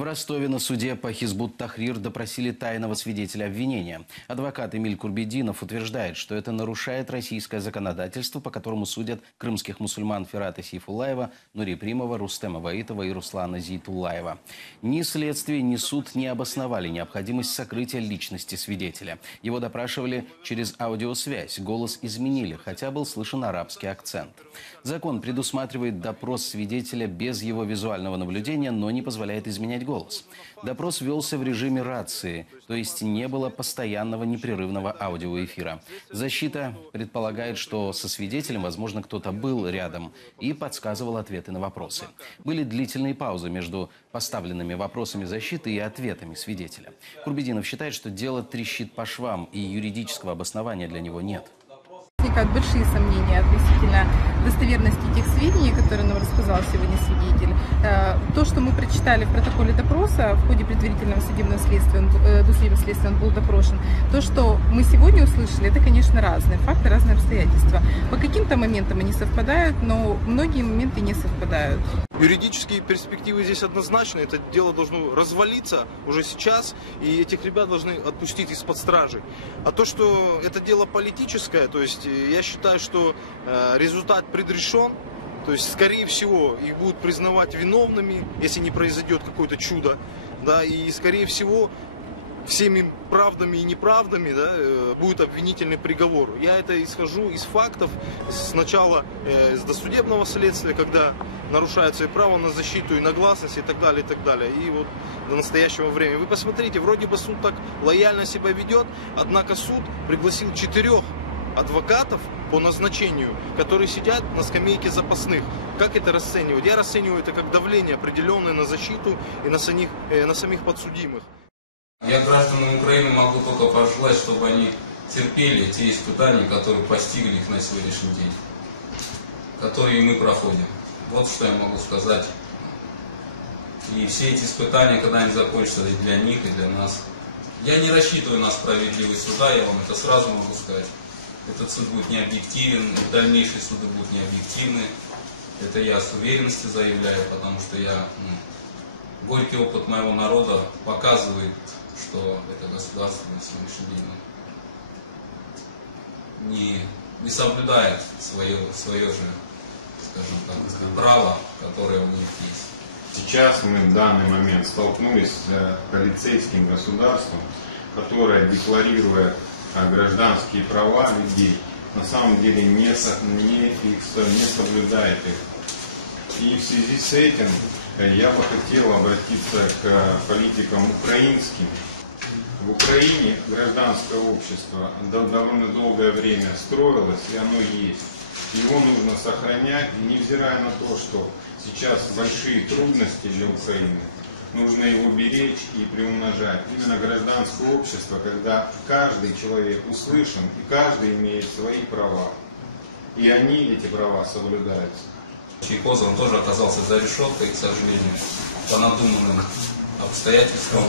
В Ростове на суде по Хизбут-Тахрир допросили тайного свидетеля обвинения. Адвокат Эмиль Курбединов утверждает, что это нарушает российское законодательство, по которому судят крымских мусульман Фирата Сейфуллаева, Нури Примова, Рустема Ваитова и Руслана Зейтуллаева. Ни следствие, ни суд не обосновали необходимость сокрытия личности свидетеля. Его допрашивали через аудиосвязь, голос изменили, хотя был слышен арабский акцент. Закон предусматривает допрос свидетеля без его визуального наблюдения, но не позволяет изменять голос. Допрос велся в режиме рации, то есть не было постоянного непрерывного аудиоэфира. Защита предполагает, что со свидетелем, возможно, кто-то был рядом и подсказывал ответы на вопросы. Были длительные паузы между поставленными вопросами защиты и ответами свидетеля. Курбединов считает, что дело трещит по швам, и юридического обоснования для него нет. Возникают большие сомнения относительно достоверности тех сведений, которые нам рассказал сегодня свидетель. То, что мы прочитали в протоколе допроса в ходе предварительного судебного следствия, досудебного следствия он был допрошен, то, что мы сегодня услышали, это, конечно, разные факты, разные обстоятельства. По каким-то моментам они совпадают, но многие моменты не совпадают. Юридические перспективы здесь однозначны. Это дело должно развалиться уже сейчас, и этих ребят должны отпустить из-под стражи. А то, что это дело политическое, то есть я считаю, что результат предрешен. То есть, скорее всего, их будут признавать виновными, если не произойдет какое-то чудо. Да, и, скорее всего, всеми правдами и неправдами, да, будет обвинительный приговор. Я это исхожу из фактов сначала с досудебного следствия, когда нарушают свои права на защиту и на гласность и так далее, и так далее. И вот до настоящего времени. Вы посмотрите, вроде бы суд так лояльно себя ведет, однако суд пригласил 4 адвокатов по назначению, которые сидят на скамейке запасных. Как это расценивать? Я расцениваю это как давление определенное на защиту и на самих подсудимых. Я гражданам Украины могу только пожелать, чтобы они терпели те испытания, которые постигли их на сегодняшний день, которые мы проходим. Вот что я могу сказать. И все эти испытания, когда они закончатся и для них, и для нас. Я не рассчитываю на справедливость суда, я вам это сразу могу сказать. Этот суд будет необъективен, и дальнейшие суды будут необъективны. Это я с уверенностью заявляю, потому что горький опыт моего народа показывает, что это государство на сегодняшний день не соблюдает свое же, скажем так, право, которое у них есть. Сейчас мы в данный момент столкнулись с полицейским государством, которое декларирует гражданские права людей, на самом деле не соблюдает их. И в связи с этим я бы хотел обратиться к политикам украинским. В Украине гражданское общество довольно долгое время строилось, и оно есть. Его нужно сохранять, и невзирая на то, что сейчас большие трудности для Украины, нужно его беречь и приумножать. Именно гражданское общество, когда каждый человек услышан, и каждый имеет свои права. И они, эти права, соблюдаются. Чайкоза, он тоже оказался за решеткой, к сожалению, по надуманным обстоятельствам.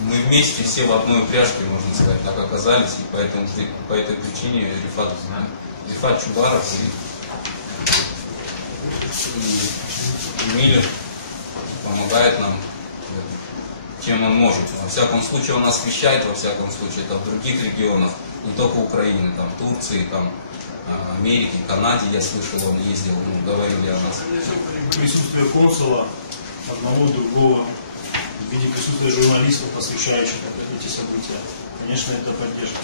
Мы вместе все в одной упряжке, можно сказать, так оказались, и поэтому по этой причине Рифат Чубаров и Миллер помогает нам, чем он может. Во всяком случае, он освещает, во всяком случае, это в других регионах, не только Украины, там, Турции, там, Америки, Канаде, я слышал, он ездил, говорили о нас. Присутствие консула, одного, другого, в виде присутствия журналистов, посвящающих эти события, конечно, это поддержка.